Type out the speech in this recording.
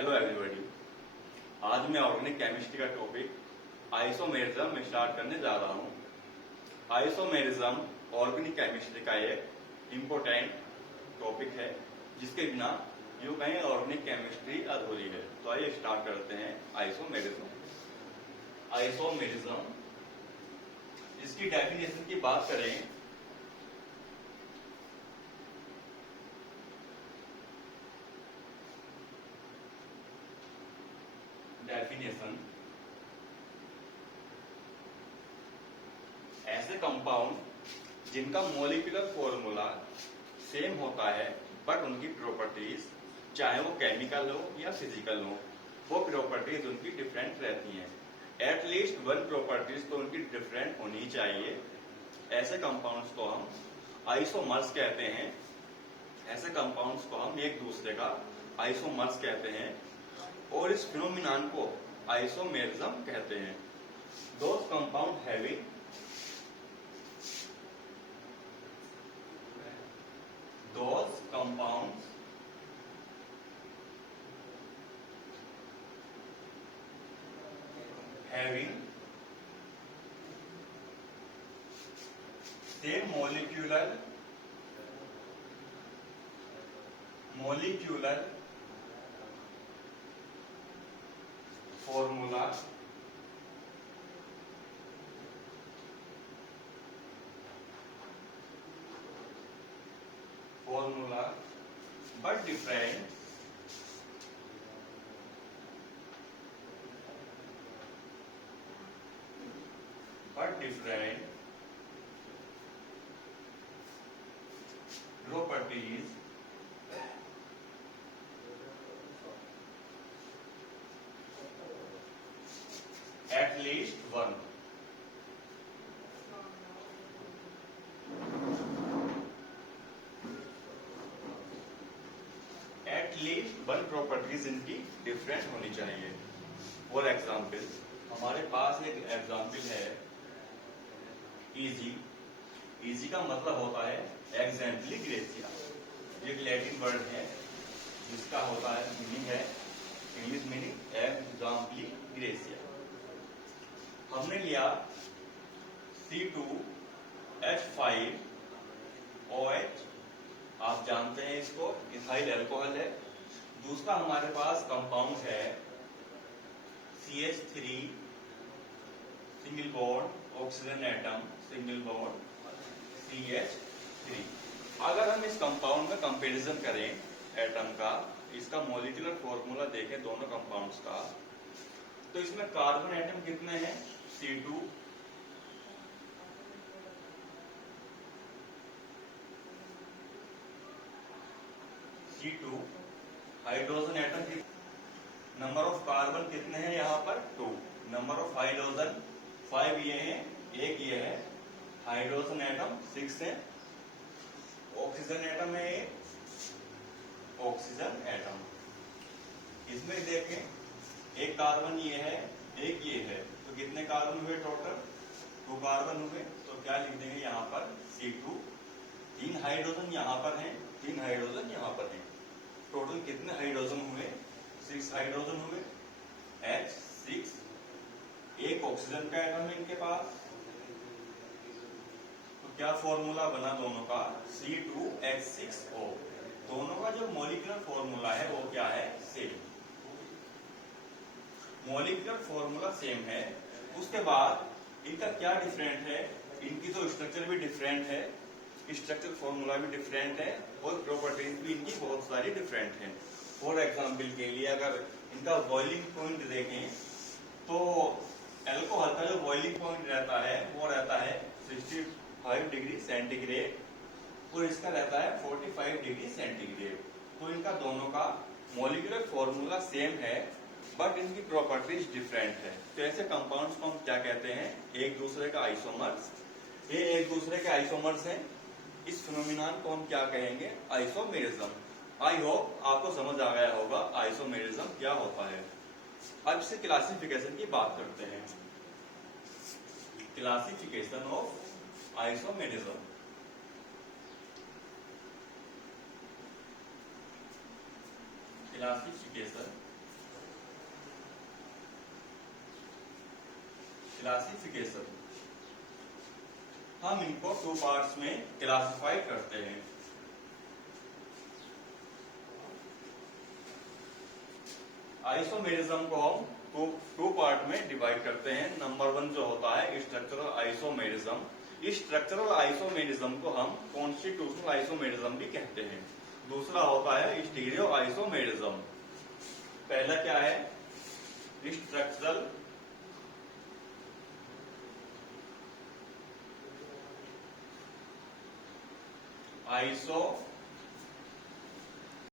Hello everybody. आज मैं organic chemistry का टॉपिक आइसोमेरिज्म में स्टार्ट करने जा रहा हूँ। आइसोमेरिज्म ऑर्गेनिक केमिस्ट्री का एक इम्पोर्टेंट टॉपिक है जिसके बिना यूं कहें ऑर्गेनिक केमिस्ट्री अधूरी है। तो आइए स्टार्ट करते हैं आइसोमेरिज्म। आइसोमेरिज्म, इसकी डेफिनेशन की बात करें डेफिनेशन ऐसे कंपाउंड जिनका मॉलिक्यूलर फॉर्मूला सेम होता है बट उनकी प्रॉपर्टीज, चाहे वो केमिकल हो या फिजिकल हो, वो प्रॉपर्टीज उनकी डिफरेंट रहती हैं। एटलीस्ट वन प्रॉपर्टीज तो उनकी डिफरेंट होनी चाहिए। ऐसे कंपाउंड्स को हम आइसोमर्स कहते हैं। ऐसे कंपाउंड्स को हम एक दूसरे का आइसोमर्स कहते हैं और इस फिनोमिनन को आइसोमेरिज्म कहते हैं। Those compound having same molecular formula but different properties at least one properties इनकी डिफरेंट होनी चाहिए। फॉर एग्जाम्पल, हमारे पास एक एग्जाम्पल है इजी। इजी का मतलब होता है एग्जाम्पली ग्रेसिया। एक लैटिन वर्ड है जिसका होता है मीनिंग है इंग्लिश मीनिंग एग्जाम्पली ग्रेसिया। हमने लिया C2H5OH, आप जानते हैं इसको, इथाइल अल्कोहल है। दूसरा हमारे पास कंपाउंड है CH3 single bond oxygen atom, single bond CH3। अगर हम इस कंपाउंड में कंपैरिजन करें एटम का, इसका मॉलिक्यूलर फॉर्मूला देखें दोनों कंपाउंड्स का, तो इसमें कार्बन एटम कितने हैं? C2, hydrogen atom number of carbon कितने हैं यहाँ पर? 2। नंबर ऑफ हाइड्रोजन 5 ये है, एक ये है। हाइड्रोजन एटम 6 है। ऑक्सीजन एटम है एक, ऑक्सीजन एटम। इसमें देखें एक कार्बन ये है, एक ये है, तो कितने कार्बन हुए टोटल? 2 कार्बन हुए। तो क्या लिख देंगे यहाँ पर? C2। 3 हाइड्रोजन यहाँ पर हैं, 3 हाइड्रोजन यहाँ पर हैं। टोटल कितने हाइड्रोजन हुए? 6 हाइड्रोजन हुए। H6। एक ऑक्सीजन का एटम है इनके पास, तो क्या फॉर्मूला बना दोनों का? C2H6O। दोनों का जो मॉलिक्यूलर फॉर्मूला है वो क्या है? सेम। मॉलिक्यूलर फॉर्मूला सेम है। उसके बाद इनका क्या डिफरेंट है? इनकी तो स्ट्रक्चर भी डिफरेंट है, स्ट्रक्चर फॉर्मूला भी डिफरेंट है और प्रॉपर्टीज भी इनकी बहुत सारी डिफरेंट हैं। फॉर एग्जांपल के लिए अगर इनका बॉइलिंग पॉइंट देखें तो अल्कोहल का जो बॉइलिंग पॉइंट रहता है वो रहता है 65 डिग्री सेंटीग्रेड और इसका रहता है 45 डिग्री सेंटीग्रेड। तो इनका दोनों का मॉलिक्यूलर फॉर्मूला सेम है बट इनकी प्रॉपर्टीज डिफरेंट है। तो ऐसे कंपाउंड्स को हम क्या कहते हैं? एक दूसरे का आइसोमर्स। ये एक दूसरे के आइसोमर्स हैं। इस फिनोमिनन को हम क्या कहेंगे? आइसोमेरिज्म। आई होप आपको समझ आ गया होगा आइसोमेरिज्म क्या होता है। अब से क्लासिफिकेशन की बात करते हैं। Classification of isomerism. Classification classification. हम इनको 2 पार्ट्स में क्लासिफाई करते हैं। आइसोमेरिज्म को हम टू पार्ट में डिवाइड करते हैं। नंबर 1 जो होता है स्ट्रक्चरल आइसोमेरिज्म। इस स्ट्रक्चरल आइसोमेरिज्म को हम कॉन्स्टिट्यूशनल आइसोमेरिज्म भी कहते हैं। दूसरा होता है स्टीरियो आइसोमेरिज्म। पहला क्या है? Structural isomerism.